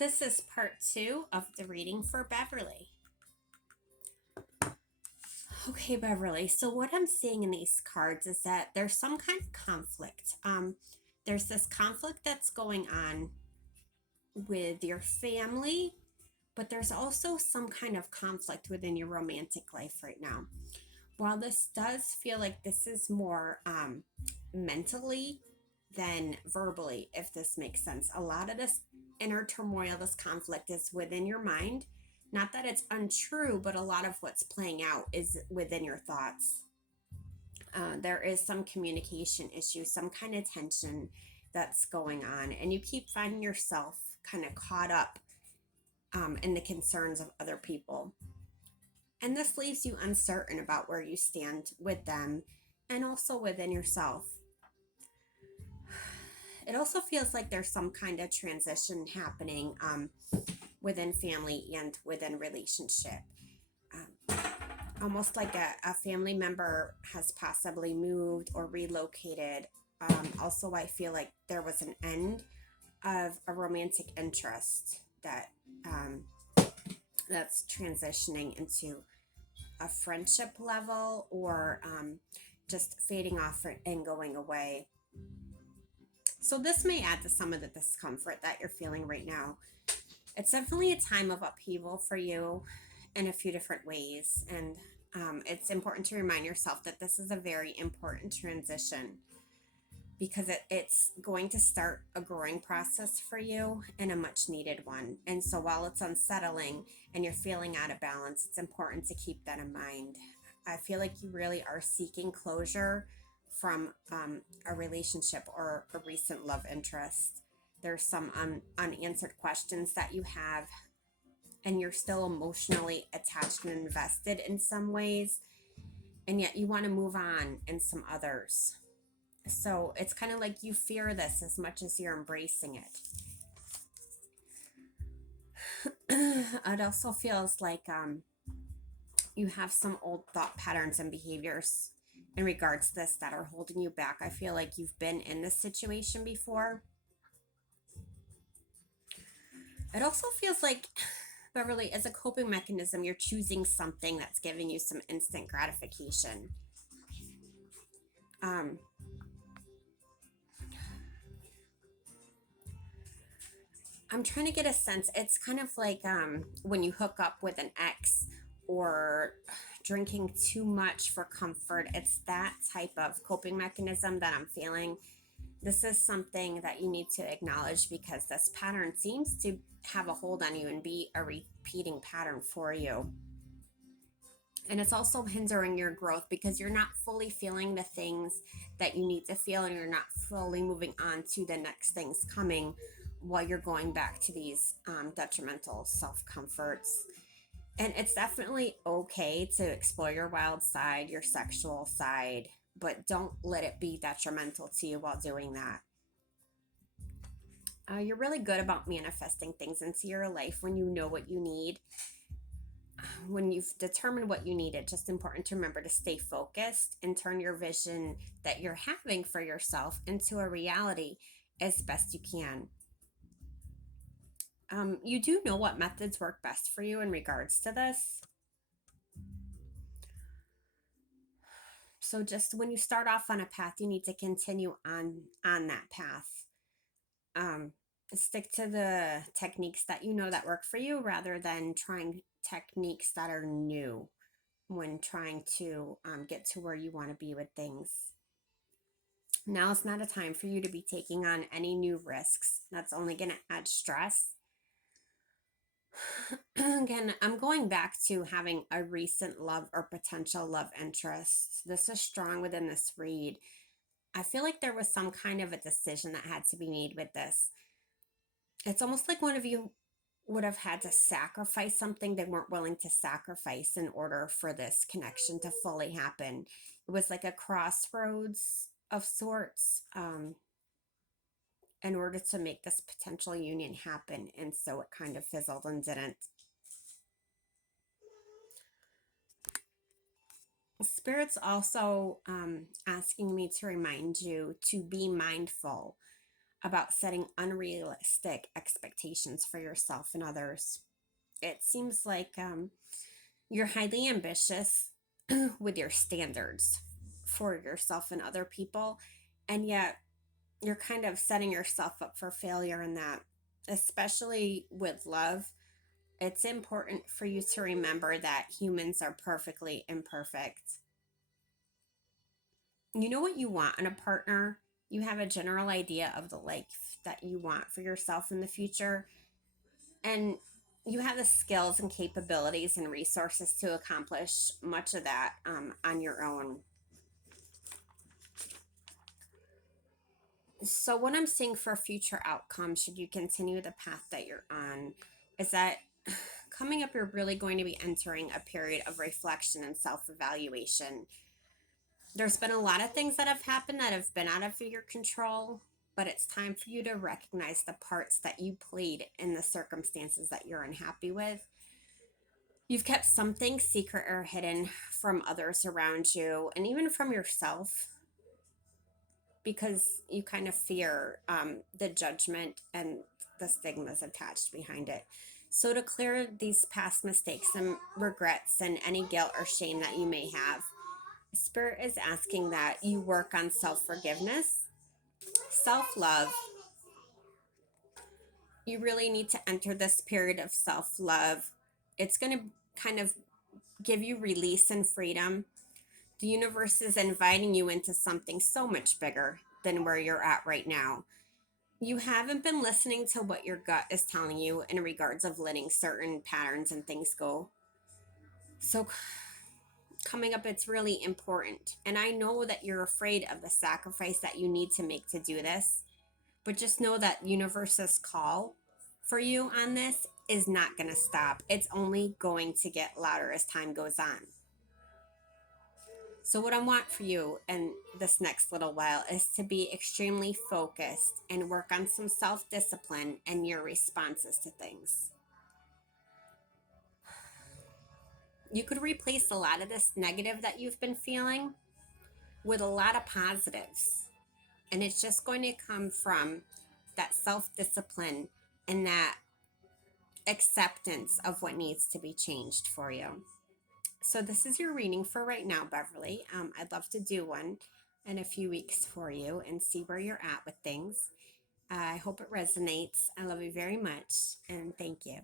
This is part 2 of the reading for Beverly. Okay, Beverly, so what I'm seeing in these cards is that there's some kind of conflict. There's this conflict that's going on with your family, but there's also some kind of conflict within your romantic life right now. While this does feel like this is more mentally than verbally, if this makes sense, a lot of this inner turmoil, this conflict is within your mind. Not that it's untrue, but a lot of what's playing out is within your thoughts. There is some communication issue, some kind of tension that's going on, and you keep finding yourself kind of caught up in the concerns of other people. And this leaves you uncertain about where you stand with them and also within yourself. It also feels like there's some kind of transition happening within family and within relationship. Um, Almost like a family member has possibly moved or relocated. Also, I feel like there was an end of a romantic interest um, that's transitioning into a friendship level or just fading off and going away. So this may add to some of the discomfort that you're feeling right now. It's definitely a time of upheaval for you in a few different ways. And it's important to remind yourself that this is a very important transition because it's going to start a growing process for you and a much needed one. And so while it's unsettling and you're feeling out of balance, it's important to keep that in mind. I feel like you really are seeking closure from a relationship or a recent love interest. There's some unanswered questions that you have, and you're still emotionally attached and invested in some ways, and yet you want to move on in some others. So it's kind of like you fear this as much as you're embracing it. It also feels like you have some old thought patterns and behaviors in regards to this that are holding you back. I feel like you've been in this situation before. It also feels like, Beverly, as a coping mechanism, you're choosing something that's giving you some instant gratification. Um, I'm trying to get a sense. It's kind of like when you hook up with an ex or drinking too much for comfort. It's that type of coping mechanism that I'm feeling. This is something that you need to acknowledge because this pattern seems to have a hold on you and be a repeating pattern for you. And it's also hindering your growth because you're not fully feeling the things that you need to feel, and you're not fully moving on to the next things coming while you're going back to these detrimental self-comforts. And it's definitely okay to explore your wild side, your sexual side, but don't let it be detrimental to you while doing that. You're really good about manifesting things into your life when you know what you need. When you've determined what you need, it's just important to remember to stay focused and turn your vision that you're having for yourself into a reality as best you can. You do know what methods work best for you in regards to this. So just when you start off on a path, you need to continue on that path. Um, Stick to the techniques that you know that work for you rather than trying techniques that are new when trying to get to where you want to be with things. Now is not a time for you to be taking on any new risks. That's only going to add stress. Again, I'm going back to having a recent love or potential love interest. This is strong within this read. I feel like there was some kind of a decision that had to be made with this. It's almost like one of you would have had to sacrifice something they weren't willing to sacrifice in order for this connection to fully happen. It was like a crossroads of sorts, in order to make this potential union happen. And so it kind of fizzled and didn't. Spirit's also asking me to remind you to be mindful about setting unrealistic expectations for yourself and others. It seems like you're highly ambitious with your standards for yourself and other people, and yet you're kind of setting yourself up for failure in that, especially with love. It's important for you to remember that humans are perfectly imperfect. You know what you want in a partner. You have a general idea of the life that you want for yourself in the future. And you have the skills and capabilities and resources to accomplish much of that on your own. So, what I'm seeing for future outcomes, should you continue the path that you're on, is that coming up, you're really going to be entering a period of reflection and self evaluation. There's been a lot of things that have happened that have been out of your control, but it's time for you to recognize the parts that you played in the circumstances that you're unhappy with. You've kept something secret or hidden from others around you and even from yourself because you kind of fear the judgment and the stigmas attached behind it. So, to clear these past mistakes and regrets and any guilt or shame that you may have, Spirit is asking that you work on self forgiveness, self love. You really need to enter this period of self love. It's going to kind of give you release and freedom. The universe is inviting you into something so much bigger than where you're at right now. You haven't been listening to what your gut is telling you in regards of letting certain patterns and things go. So coming up, it's really important. And I know that you're afraid of the sacrifice that you need to make to do this, but just know that universe's call for you on this is not going to stop. It's only going to get louder as time goes on. So, what I want for you in this next little while is to be extremely focused and work on some self discipline and your responses to things. You could replace a lot of this negative that you've been feeling with a lot of positives. And it's just going to come from that self discipline and that acceptance of what needs to be changed for you. So, this is your reading for right now, Beverly. I'd love to do one in a few weeks for you and see where you're at with things. I hope it resonates. I love you very much, and thank you.